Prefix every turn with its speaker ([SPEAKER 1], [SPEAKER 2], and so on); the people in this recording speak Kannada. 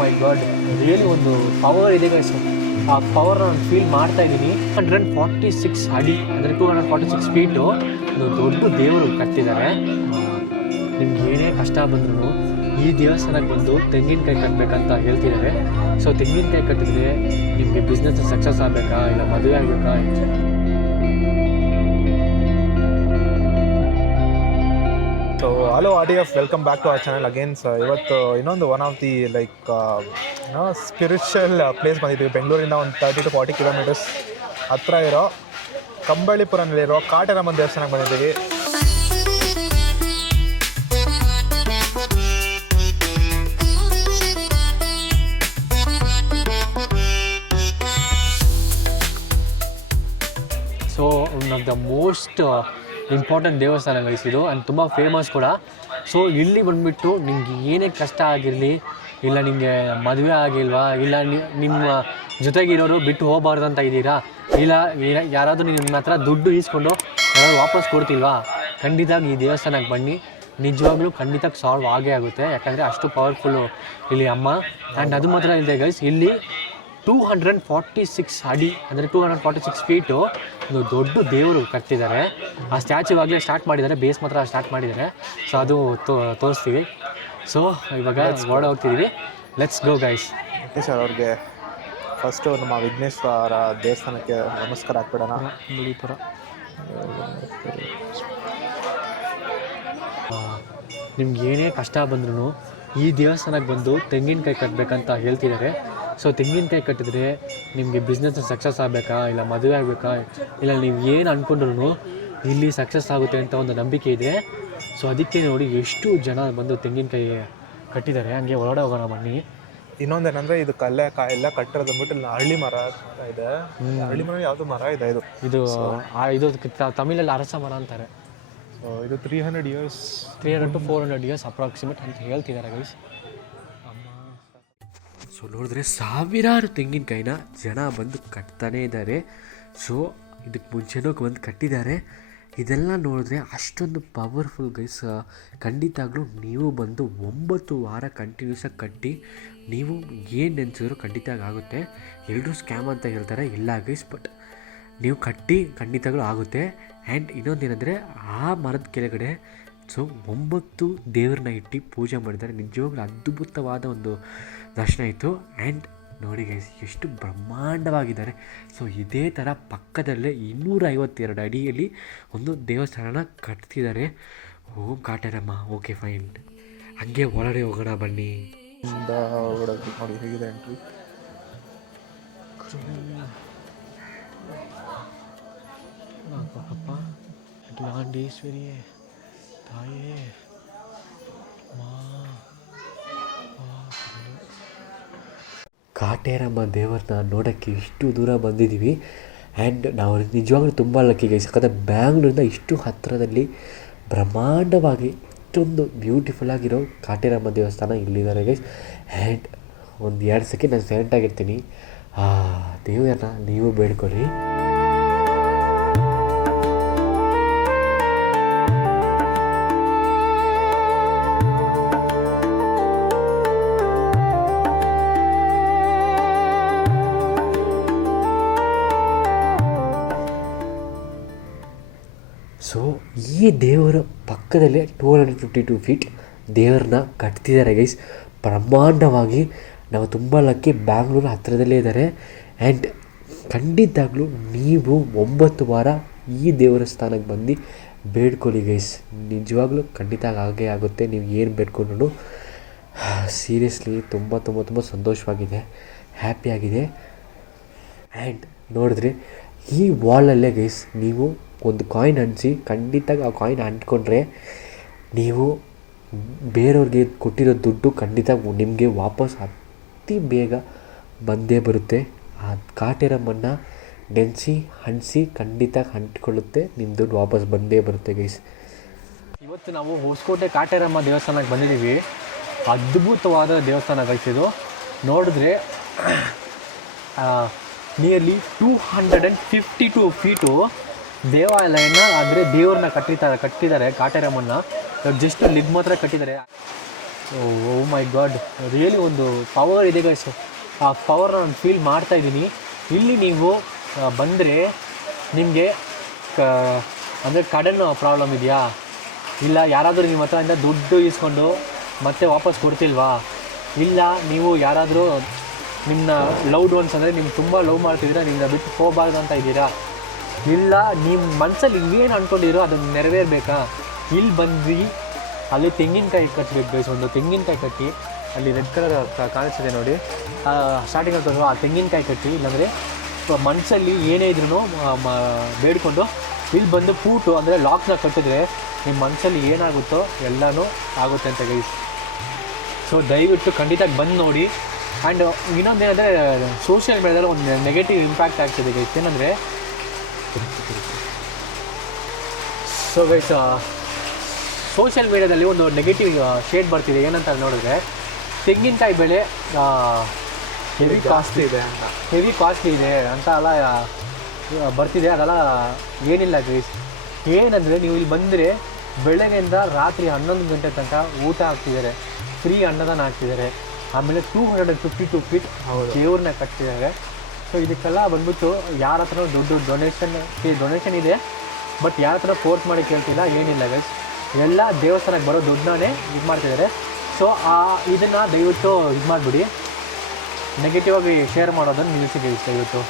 [SPEAKER 1] ಮೈ ಗಾಡ್ ರಿಯಲಿ ಒಂದು ಪವರ್ ಇದೆ ಗೈಸ್ ಆ ಪವರ್ ನಾನು ಫೀಲ್ ಮಾಡ್ತಾ ಇದ್ದೀನಿ. ಹಂಡ್ರೆಡ್ ಫಾರ್ಟಿ ಸಿಕ್ಸ್ ಅಡಿ, ಅಂದರೆ two hundred forty six feet ಒಂದು ದೊಡ್ಡ ದೇವರು ಕಟ್ಟಿದ್ದಾರೆ. ನಿಮ್ಗೆ ಏನೇ ಕಷ್ಟ ಬಂದ್ರೂ ಈ ದೇವಸ್ಥಾನಕ್ಕೆ ಬಂದು ತೆಂಗಿನಕಾಯಿ ಕಟ್ಟಬೇಕಂತ ಹೇಳ್ತಿದ್ದಾರೆ. ಸೊ ತೆಂಗಿನಕಾಯಿ ಕಟ್ಟಿದ್ರೆ ನಿಮಗೆ ಬಿಸ್ನೆಸ್ ಸಕ್ಸಸ್ ಆಗಬೇಕಾ, ಇಲ್ಲ ಮದುವೆ ಆಗಬೇಕಾ?
[SPEAKER 2] ಹಲೋ ಆಡಿ ಎಫ್ ವೆಲ್ಕಮ್ ಬ್ಯಾಕ್ ಟು ಆ ಚಾನಲ್ ಅಗೇನ್ಸ್ ಇವತ್ತು ಇನ್ನೊಂದು ಒನ್ ಆಫ್ ದಿ ಲೈಕ್ ಏನೋ ಸ್ಪಿರಿಚುವಲ್ ಪ್ಲೇಸ್ ಬಂದಿದ್ದೀವಿ. ಬೆಂಗಳೂರಿಂದ ಒಂದು ತರ್ಟಿ ಟು ಫಾರ್ಟಿ ಕಿಲೋಮೀಟರ್ಸ್ ಹತ್ರ ಇರೋ ಕಂಬಳಿಪುರನಲ್ಲಿರೋ ಕಾಟರಮ್ಮನ ದೇವಸ್ಥಾನಕ್ಕೆ ಬಂದಿದ್ದೀವಿ.
[SPEAKER 1] So one of the most important ದೇವಸ್ಥಾನ ಗೈಸ್ ಆ್ಯಂಡ್ ತುಂಬ ಫೇಮಸ್ ಕೂಡ. ಸೊ ಇಲ್ಲಿ ಬಂದುಬಿಟ್ಟು ನಿಮಗೆ ಏನೇ ಕಷ್ಟ ಆಗಿರಲಿ, ಇಲ್ಲ ನಿಮಗೆ ಮದುವೆ ಆಗಿಲ್ವಾ, ಇಲ್ಲ ನಿಮ್ಮ ಜೊತೆಗಿರೋರು ಬಿಟ್ಟು ಹೋಗಬಾರ್ದು ಅಂತ ಇದ್ದೀರಾ, ಇಲ್ಲ ಯಾರಾದರೂ ನಿಮ್ಮ ಹತ್ರ ದುಡ್ಡು ಈಸ್ಕೊಂಡು ಯಾರಾದರೂ ವಾಪಸ್ ಕೊಡ್ತಿಲ್ವಾ ಖಂಡಿತ ಈ ದೇವಸ್ಥಾನಕ್ಕೆ ಬನ್ನಿ. ನಿಜವಾಗ್ಲೂ ಖಂಡಿತ ಸಾಲ್ವ್ ಆಗೇ ಆಗುತ್ತೆ, ಯಾಕಂದರೆ ಅಷ್ಟು ಪವರ್ಫುಲ್ಲು ಇಲ್ಲಿ ಅಮ್ಮ. ಆ್ಯಂಡ್ ಅದು ಮಾತ್ರ ಇಲ್ಲದೆ ಗೈಸ್ ಇಲ್ಲಿ ಟೂ ಹಂಡ್ರೆಡ್ ಫಾರ್ಟಿ ಸಿಕ್ಸ್ ಅಡಿ ಅಂದರೆ two hundred forty six feet ಒಂದು ದೊಡ್ಡ ದೇವರು ಕಟ್ತಿದ್ದಾರೆ ಆ ಸ್ಟ್ಯಾಚು ಆಗಲೇ ಸ್ಟಾರ್ಟ್ ಮಾಡಿದ್ದಾರೆ ಬೇಸ್ ಮಾತ್ರ ಸ್ಟಾರ್ಟ್ ಮಾಡಿದ್ದಾರೆ. ಸೊ ಅದು ತೋರಿಸ್ತೀವಿ. ಸೊ ಇವಾಗ ಓಡ ಹೋಗ್ತಿದ್ದೀವಿ ಲೆಟ್ಸ್ ಗೋ ಗೈಸ್
[SPEAKER 2] ಸರ್ ಅವ್ರಿಗೆ ಫಸ್ಟು ನಮ್ಮ ವಿಘ್ನೇಶ್ವರ ದೇವಸ್ಥಾನಕ್ಕೆ ನಮಸ್ಕಾರ ಹಾಕ್ಬಿಡೋಣ.
[SPEAKER 1] ಮುಳಿಪುರ ನಿಮ್ಗೆ ಏನೇ ಕಷ್ಟ ಬಂದ್ರೂ ಈ ದೇವಸ್ಥಾನಕ್ಕೆ ಬಂದು ತೆಂಗಿನಕಾಯಿ ಕಟ್ಟಬೇಕಂತ ಹೇಳ್ತಿದ್ದಾರೆ. ಸೊ ತೆಂಗಿನಕಾಯಿ ಕಟ್ಟಿದ್ರೆ ನಿಮಗೆ ಬಿಸ್ನೆಸ್ ಸಕ್ಸಸ್ ಆಗಬೇಕಾ ಇಲ್ಲ ಮದುವೆ ಆಗಬೇಕಾ? ಇಲ್ಲ ನೀವು ಏನು ಅಂದ್ಕೊಂಡ್ರು ಇಲ್ಲಿ ಸಕ್ಸಸ್ ಆಗುತ್ತೆ ಅಂತ ಒಂದು ನಂಬಿಕೆ ಇದೆ ಸೊ ಅದಕ್ಕೆ ನೋಡಿ ಎಷ್ಟು ಜನ ಬಂದು ತೆಂಗಿನಕಾಯಿ ಕಟ್ಟಿದ್ದಾರೆ. ಹಂಗೆ ಒಳಗಡೆ ಹೋಗೋಣ ಬನ್ನಿ.
[SPEAKER 2] ಇನ್ನೊಂದೇನಂದ್ರೆ ಇದು ಕಲ್ಲೆ ಕಾಯಿ ಎಲ್ಲ ಕಟ್ಟಿರೋದು ಅಂದ್ಬಿಟ್ಟು ಇಲ್ಲಿ ಹಳ್ಳಿ ಮರ ಇದೆ. ಹಳ್ಳಿ ಮರ ಯಾವುದು ಮರ ಇದೆ ಇದು.
[SPEAKER 1] ಇದು ಆ- ಇದು ತ- ತಮಿಳಲ್ಲಿ ಅರಸ ಮರ ಅಂತಾರೆ.
[SPEAKER 2] ಸೊ ಇದು three hundred years
[SPEAKER 1] three hundred to four hundred years approximate ಅಂತ ಹೇಳ್ತಿದ್ದಾರೆ ಗೈಸ್ ಸೊ ನೋಡಿದ್ರೆ ಸಾವಿರಾರು ತೆಂಗಿನಕಾಯಿನ ಜನ ಬಂದು ಕಟ್ತಾನೇ ಇದ್ದಾರೆ. ಸೊ ಇದಕ್ಕೆ ಮುಂಚೆನೂ ಬಂದು ಕಟ್ಟಿದ್ದಾರೆ. ಇದೆಲ್ಲ ನೋಡಿದ್ರೆ ಅಷ್ಟೊಂದು ಪವರ್ಫುಲ್ ಗೈಸ್ ಖಂಡಿತಾಗ್ಲೂ ನೀವು ಬಂದು ಒಂಬತ್ತು ವಾರ ಕಂಟಿನ್ಯೂಸಾಗಿ ಕಟ್ಟಿ, ನೀವು ಏನು ನೆನೆಸಿದ್ರು ಖಂಡಿತ ಆಗುತ್ತೆ. ಎಲ್ಲರೂ ಸ್ಕ್ಯಾಮ್ ಅಂತ ಹೇಳ್ತಾರೆ, ಇಲ್ಲ ಗೈಸ್ ಬಟ್ ನೀವು ಕಟ್ಟಿ ಖಂಡಿತಗಳು ಆಗುತ್ತೆ. ಆ್ಯಂಡ್ ಇನ್ನೊಂದೇನೆಂದರೆ, ಆ ಮರದ ಕೆಳಗಡೆ ಸೊ ಒಂಬತ್ತು ದೇವ್ರನ್ನ ಇಟ್ಟು ಪೂಜೆ ಮಾಡಿದ್ದಾರೆ. ನಿಜವಾಗ್ಲೂ ಅದ್ಭುತವಾದ ಒಂದು ದರ್ಶನ ಇತ್ತು. ಆ್ಯಂಡ್ ನೋಡಿ ಗೈಸ್ ಎಷ್ಟು ಬ್ರಹ್ಮಾಂಡವಾಗಿದ್ದಾರೆ. ಸೊ ಇದೇ ಥರ ಪಕ್ಕದಲ್ಲೇ ಇನ್ನೂರ ಐವತ್ತೆರಡು ಅಡಿಯಲ್ಲಿ ಒಂದು ದೇವಸ್ಥಾನನ ಕಟ್ತಿದ್ದಾರೆ. ಓ ಕಾಟರಮ್ಮ ಓಕೆ ಫೈನ್ ಹಂಗೆ ಒಳಗಡೆ ಹೋಗೋಣ ಬನ್ನಿ.
[SPEAKER 2] ನೋಡಿ ಹೇಗಿದೆ ಎಂಟ್ರಿ
[SPEAKER 1] ಅಪ್ಪ ಕಾಟೇರಮ್ಮ ದೇವರನ್ನ ನೋಡೋಕ್ಕೆ ಇಷ್ಟು ದೂರ ಬಂದಿದ್ದೀವಿ. ಆ್ಯಂಡ್ ನಾವು ನಿಜವಾಗ್ಲೂ ತುಂಬ ಲಕ್ಕಿ ಗೈಸ್ ಯಾಕಂದರೆ ಬ್ಯಾಂಗ್ಳೂರಿಂದ ಇಷ್ಟು ಹತ್ತಿರದಲ್ಲಿ ಬ್ರಹ್ಮಾಂಡವಾಗಿ ಇಷ್ಟೊಂದು ಬ್ಯೂಟಿಫುಲ್ ಆಗಿರೋ ಕಾಟೇರಮ್ಮ ದೇವಸ್ಥಾನ ಇಲ್ಲಿದ್ದಾರೆ ಗೈಸ್ ಆ್ಯಂಡ್ ಒಂದು ಎರಡು ಸೆಕೆಂಡ್ ನಾನು ಆಗಿರ್ತೀನಿ. ಆ ದೇವರನ್ನ ನೀವು ಬೇಡ್ಕೊಳ್ಳಿ ಈ ದೇವರ ಪಕ್ಕದಲ್ಲೇ two hundred fifty to feet ದೇವರನ್ನ ಕಟ್ತಿದ್ದಾರೆ ಗೈಸ್ ಬ್ರಹ್ಮಾಂಡವಾಗಿ ನಾವು ತುಂಬ ಲಕ್ಕಿ ಬ್ಯಾಂಗ್ಳೂರು ಹತ್ತಿರದಲ್ಲೇ ಇದ್ದಾರೆ. ಆ್ಯಂಡ್ ಖಂಡಿತಾಗ್ಲೂ ನೀವು ಒಂಬತ್ತು ವಾರ ಈ ದೇವರ ಸ್ಥಾನಕ್ಕೆ ಬಂದು ಬೇಡ್ಕೊಳ್ಳಿ ಗೈಸ್ ನಿಜವಾಗ್ಲೂ ಖಂಡಿತ ಆಗೇ ಆಗುತ್ತೆ. ನೀವು ಏನು ಬೇಡ್ಕೊಂಡ್ರು ಸೀರಿಯಸ್ಲಿ ತುಂಬ ತುಂಬ ತುಂಬ ಸಂತೋಷವಾಗಿದೆ ಹ್ಯಾಪಿಯಾಗಿದೆ ಆ್ಯಂಡ್ ನೋಡಿದ್ರೆ ಈ ವಾಲಲ್ಲೇ ಗೈಸ್ ನೀವು ಒಂದು ಕಾಯಿನ್ ಅಂಟಿಸಿ ಖಂಡಿತ ಆ ಕಾಯಿನ್ ಅಂಟ್ಕೊಂಡ್ರೆ ನೀವು ಬೇರೆಯವ್ರಿಗೆ ಕೊಟ್ಟಿರೋ ದುಡ್ಡು ಖಂಡಿತ ನಿಮಗೆ ವಾಪಸ್ ಅತಿ ಬೇಗ ಬಂದೇ ಬರುತ್ತೆ. ಆ ಕಾಟೆರಮ್ಮನ್ನು ನೆನೆಸಿ, ಹಣಿಸಿ ಖಂಡಿತ ಅಂಟ್ಕೊಳ್ಳುತ್ತೆ ನಿಮ್ಮ ದುಡ್ಡು ವಾಪಸ್ ಬಂದೇ ಬರುತ್ತೆ ಗೈಸ್ ಇವತ್ತು ನಾವು ಹೊಸಕೋಟೆ ಕಾಟೇರಮ್ಮ ದೇವಸ್ಥಾನಕ್ಕೆ ಬಂದಿದ್ದೀವಿ. ಅದ್ಭುತವಾದ ದೇವಸ್ಥಾನ ಗೈಸ್ ಇದು. ನೋಡಿದ್ರೆ nearly two hundred and fifty to feet ದೇವಾಲಯನ ಅಂದರೆ ದೇವ್ರನ್ನ ಕಟ್ಟಿದ್ದಾರೆ ಕಟ್ಟಿದ್ದಾರೆ ಕಾಟೇರಮ್ಮನ್ನ. ಜಸ್ಟ್ ಲಿಗ್ ಮಾತ್ರ ಕಟ್ಟಿದ್ದಾರೆ. ಓ ಮೈ ಗಾಡ್ ರಿಯಲಿ ಒಂದು ಪವರ್ ಇದೆ ಗೈಸ್ ಆ ಪವರ್ ನಾನು ಫೀಲ್ ಮಾಡ್ತಾ ಇದ್ದೀನಿ. ಇಲ್ಲಿ ನೀವು ಬಂದರೆ ನಿಮಗೆ ಕ ಅಂದರೆ ಕಡನ್ ಪ್ರಾಬ್ಲಮ್ ಇದೆಯಾ? ಇಲ್ಲ, ಯಾರಾದರೂ ನಿಮ್ಮ ಹತ್ರ ದುಡ್ಡು ಇಸ್ಕೊಂಡು ಮತ್ತೆ ವಾಪಸ್ ಕೊಡ್ತಿಲ್ವಾ? ಇಲ್ಲ, ನೀವು ಯಾರಾದರೂ ನಿಮ್ಮನ್ನ ಲವ್ಡ್ ಡೋನ್ಸ್ ಅಂದರೆ ನಿಮ್ಗೆ ತುಂಬ ಲವ್ ಮಾಡ್ತಿದ್ದೀರಾ ನಿಮ್ಮನ್ನ ಬಿಟ್ಟು ಹೋಗಬಾರ್ದು ಅಂತ ಇದ್ದೀರಾ? ಇಲ್ಲ ನಿಮ್ಮ ಮನಸ್ಸಲ್ಲಿ ಏನು ಅಂದ್ಕೊಂಡಿರೋ ಅದನ್ನು ನೆರವೇರಬೇಕಾ? ಇಲ್ಲಿ ಬಂದ್ವಿ, ಅಲ್ಲಿ ತೆಂಗಿನಕಾಯಿ ಕಟ್ಟಬೇಕು ಗೈಸ್ ಒಂದು. ತೆಂಗಿನಕಾಯಿ ಕಟ್ಟಿ, ಅಲ್ಲಿ ರೆಡ್ ಕಲರ್ ಕಾಣಿಸ್ತಿದೆ ನೋಡಿ. ಸ್ಟಾರ್ಟಿಂಗ್ ಹಾಕೊಂಡು ಆ ತೆಂಗಿನಕಾಯಿ ಕಟ್ಟಿ, ಇಲ್ಲಾಂದರೆ ಮನಸ್ಸಲ್ಲಿ ಏನೇ ಇದ್ರೂ ಬೇಡ್ಕೊಂಡು ಇಲ್ಲಿ ಬಂದು ಪೂಟು ಅಂದರೆ ಲಾಕ್ನ ಕಟ್ಟಿದ್ರೆ ನಿಮ್ಮ ಮನಸ್ಸಲ್ಲಿ ಏನಾಗುತ್ತೋ ಎಲ್ಲನೂ ಆಗುತ್ತೆ ಅಂತ ಗೈಸ್ ಸೊ ದಯವಿಟ್ಟು ಖಂಡಿತ ಬಂದು ನೋಡಿ. ಆ್ಯಂಡ್ ಏನಂದರೆ ಸೋಷಿಯಲ್ ಮೀಡಿಯಾದಲ್ಲಿ ಒಂದು ನೆಗೆಟಿವ್ ಇಂಪ್ಯಾಕ್ಟ್ ಆಗ್ತಿದೆ ಗೈಸ್ ಏನಂದರೆ ಸೊ ಗೈಸ್ ಸೋಷಿಯಲ್ ಮೀಡಿಯಾದಲ್ಲಿ ಒಂದು ನೆಗೆಟಿವ್ ಶೇಡ್ ಬರ್ತಿದೆ. ಏನಂತ ನೋಡಿದ್ರೆ ತೆಂಗಿನಕಾಯಿ ಬೆಳೆ ಹೆವಿ ಕಾಸ್ಟ್ಲಿ
[SPEAKER 2] ಇದೆ ಅಂತ.
[SPEAKER 1] ಹೆವಿ ಕಾಸ್ಟ್ಲಿ ಇದೆ ಅಂತ ಎಲ್ಲ ಬರ್ತಿದೆ. ಅದೆಲ್ಲ ಏನಿಲ್ಲ ಗೈಸ್ ಏನಂದರೆ ನೀವು ಇಲ್ಲಿ ಬಂದರೆ ಬೆಳಗ್ಗೆಯಿಂದ ರಾತ್ರಿ ಹನ್ನೊಂದು ಗಂಟೆ ತನಕ ಊಟ ಹಾಕ್ತಿದ್ದಾರೆ. ಫ್ರೀ ಅನ್ನದಾನ ಹಾಕ್ತಿದ್ದಾರೆ. ಆಮೇಲೆ two hundred and fifty to feet ದೇವ್ರನ್ನ ಕಟ್ಟಿದ್ದಾರೆ. ಸೊ ಇದಕ್ಕೆಲ್ಲ ಬಂದ್ಬಿಟ್ಟು ಯಾರ ಹತ್ರ ದುಡ್ಡು ಡೊನೇಷನ್ ಡೊನೇಷನ್ ಇದೆ ಬಟ್ ಯಾರ ಹತ್ರ ಫೋರ್ಸ್ ಮಾಡಿ ಕೇಳ್ತಿಲ್ಲ ಏನಿಲ್ಲ ಗೈಸ್ ಎಲ್ಲ ದೇವಸ್ಥಾನಕ್ಕೆ ಬರೋ ದುಡ್ಡನ್ನೇ ಇದು ಮಾಡ್ತಿದ್ದಾರೆ. ಸೊ ಆ ಇದನ್ನು ದಯವಿಟ್ಟು ಇದು ಮಾಡಿಬಿಡಿ. ನೆಗೆಟಿವ್ ಆಗಿ ಶೇರ್ ಮಾಡೋದನ್ನು ನಿಲ್ಲಿಸಿ ಗೈಸ್ ದಯವಿಟ್ಟು.